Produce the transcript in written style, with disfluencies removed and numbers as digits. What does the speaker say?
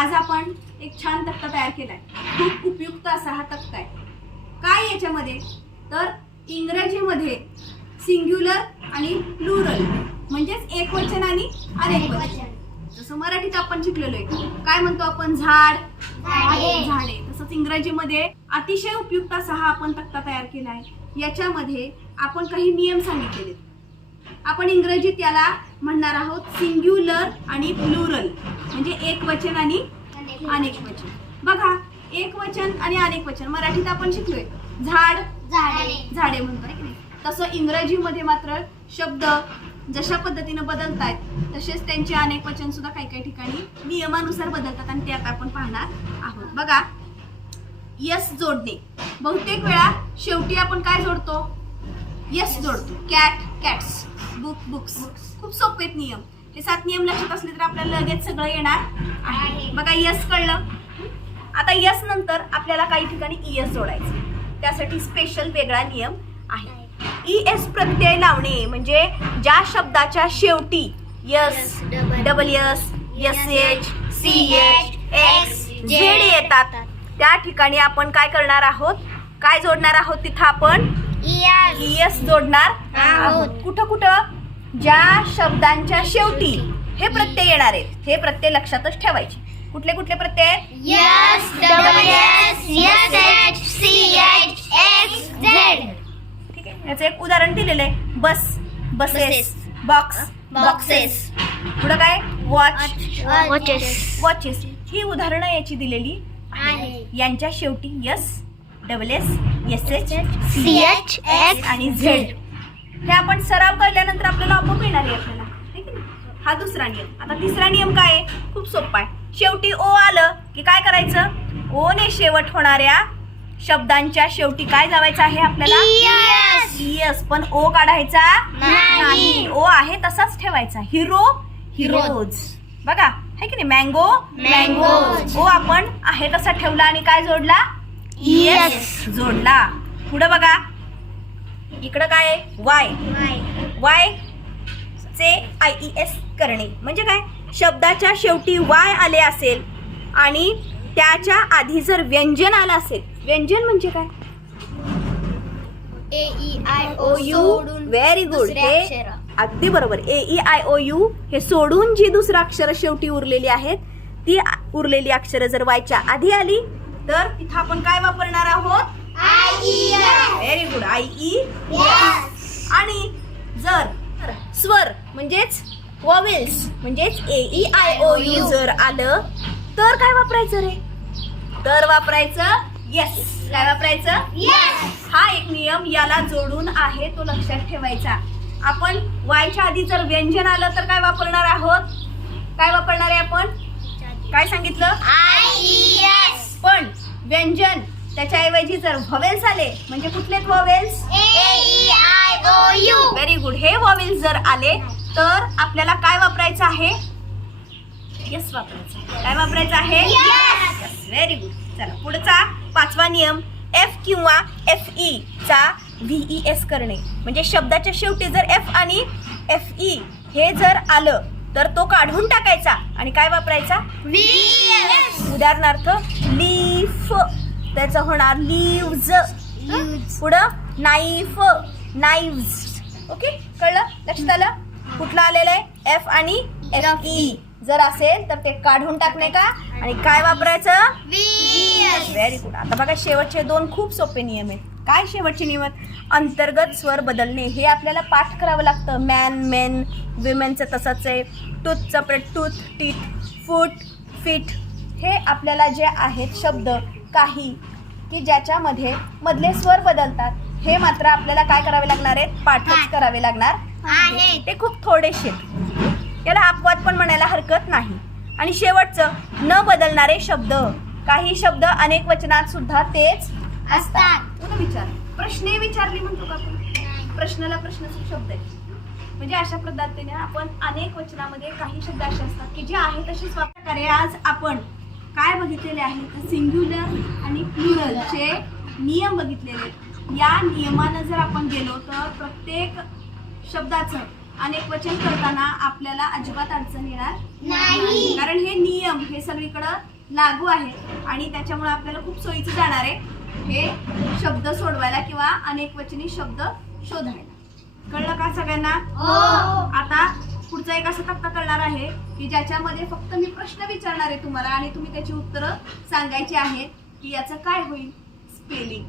आज आपण एक छान तक्ता तयार केलाय. खूप उपयुक्त असा हा तक्ता आहे. काय याच्यामध्ये तर इंग्रजीमध्ये सिंग्युलर आणि प्लुरल म्हणजेच एकवचन आणि अनेकवचन. जसं मराठीत आपण शिकलेलो आहे काय म्हणतो आपण झाड झाडे, तसंच इंग्रजीमध्ये अतिशय उपयुक्त असा हा आपण तक्ता तयार केला आहे. याच्यामध्ये आपण काही नियम सांगितलेले. आपण इंग्रजीत याला म्हणणार आहोत सिंग्युलर आणि प्लुरल म्हणजे एकवचन आणि अनेकवचन. बघा एकवचन आणि अनेकवचन मराठीत आपण शिकलोय झाड झाडे म्हणतोय की नाही, तसं इंग्रजीमध्ये मात्र शब्द जशा पद्धतीने बदलतायत तसेच त्यांचे अनेकवचन सुद्धा काही काही ठिकाणी नियमानुसार बदलतात आणि ते आता आपण पाहणार आहोत. बघा यस जोडणे, बहुतेक वेळा शेवटी आपण काय जोडतो यस जोडतो. Cat cats, book books. खूप सोपे नियम. हे 7 नियम लक्षात असले तर आपल्याला लगेच सगळं येणार आहे. बघा यस कळलं. आता यस नंतर आपल्याला काही ठिकाणी ईएस जोडायचं. त्यासाठी स्पेशल वेगळा नियम आहे. ईएस प्रत्यय लावणे म्हणजे ज्या शब्दाच्या शेवटी S, double S, S H, C H, X, Z येतात त्या ठिकाणी आपण काय करणार आहोत, काय जोडणार आहोत, तिथं आपण ईएस जोडणार आहोत. कुठं कुठं ज्या शब्दांच्या शेवटी हे प्रत्यय येणार आहेत हे प्रत्यय लक्षातच ठेवायचे. कुठले कुठले प्रत्यय आहेत? S, double S, S H, C H, X, Z. ठीक आहे. याचं एक उदाहरण दिलेलं आहे बस, बसेस, बॉक्स, बॉक्सेस. पुढं काय वॉच, वॉचेस. वॉचेस. ही उदाहरणं याची दिलेली आहे. यांच्या शेवटी S, double S, S H, C H, X आणि झेड. हे आपण सराव केल्यानंतर आपल्याला आपोआप येणार आहे आपल्याला. ठीक आहे. हा दुसरा नियम. आता तिसरा नियम काय आहे? खूप सोपा आहे. शेवटी ओ आलं की काय करायचं, ओ ने शेवट होणाऱ्या शब्दांच्या शेवटी काय लावायचं आहे आपल्याला ईएस. पण ओ काढायचा नाही. ओ आहे तसाच ठेवायचा. Hero, heroes. बघा है की नाही. Mango, mangoes. ओ आपण आहे तसा ठेवला आणि काय जोडला ईएस जोडला. पुढे बघा इकडं काय आहे वाय. वाय चे IES करणे म्हणजे काय, शब्दाच्या शेवटी वाय आले असेल आणि त्याच्या आधी जर व्यंजन आलं असेल. व्यंजन म्हणजे काय AEIOU. Very good. हे अगदी बरोबर. AEIOU हे सोडून जी दुसरं अक्षर शेवटी उरलेली आहेत ती उरलेली अक्षरं जर वायच्या आधी आली तर तिथं आपण काय वापरणार आहोत व्हेरी गुड IE. आणि जर स्वर म्हणजेच वॉवेल्स म्हणजेच AEIOU जर आलं तर काय वापरायचं रे, तर वापरायचं येस. काय वापरायचं यस. हा एक नियम याला जोडून आहे तो लक्षात ठेवायचा. आपण वायच्या आधी जर व्यंजन आलं तर काय वापरणार आहोत, काय वापरणार आहे आपण, काय सांगितलं IES. पण व्यंजन त्याच्याऐवजी जर व्हॉवेल्स आले म्हणजे कुठले व्हॉवेल्स AEIOU. Very good. हे व्हॉवेल्स जर आले तर आपल्याला काय वापरायचं आहे यस वापरायचं. काय वापरायचं आहे यस. Very good. चला पुढचा 5वा नियम एफ किंवा FE चा VES करणे म्हणजे शब्दाच्या शेवटी जर एफ आणि FE हे जर आलं तर तो काढून टाकायचा आणि काय वापरायचा VES. उदाहरणार्थ लीफ त्याचं होणार लीव्ज. पुढं नाईफ, नाईव्स. ओके कळलं, लक्षात आलं. कुठलं आलेलं आहे एफ आणि FE जर असेल तर ते काढून टाकणे का आणि काय वापरायचं VES. Very good. आता बघा शेवटचे 2 खूप सोपे नियम आहेत. काय शेवटचे नियम आहेत, अंतर्गत स्वर बदलणे. हे आपल्याला पाठ करावं लागतं. मॅन, मेन, विमेनचं तसंच आहे. टूथचं टूथ, टीथ, फूट, फीट. हे आपल्याला जे आहेत शब्द काही की ज्याच्यामध्ये मधले स्वर बदलतात हे मात्र आपल्याला काय करावे लागणार आहेत, पाठच करावे लागणार आहे. ते खूप थोडेसे. याला अपवाद पण म्हणायला हरकत नाही. आणि शेवटचं न बदलणारे शब्द. काही शब्द अनेक वचनात सुद्धा तेच असतात. तुला विचार प्रश्न विचारली म्हणतो का आपण, प्रश्नाला प्रश्नाचा शब्द आहे. म्हणजे अशा पद्धतीने आपण अनेक वचनामध्ये काही शब्द असे असतात की जे आहे तसेच वापरणारे. आज आपण काय बघितलेले आहे तर सिंग्युलर आणि प्लुरलचे नियम बघितलेले. या नियमानं जर आपण गेलो तर प्रत्येक शब्दाचं अनेकवचन करताना आपल्याला अजिबात अडचण येणार नाही. कारण हे नियम हे सगळीकडं लागू आहेत आणि त्याच्यामुळे आपल्याला खूप सोयीचं जाणार आहे हे शब्द सोडवायला किंवा अनेकवचनी शब्द शोधायला. कळलं का सगळ्यांना? आता पुढचा एक असा तक्ता कळणार आहे की ज्याच्यामध्ये फक्त मी प्रश्न विचारणार आहे तुम्हाला आणि तुम्ही त्याची उत्तरं सांगायची आहेत की याचं काय होईल स्पेलिंग.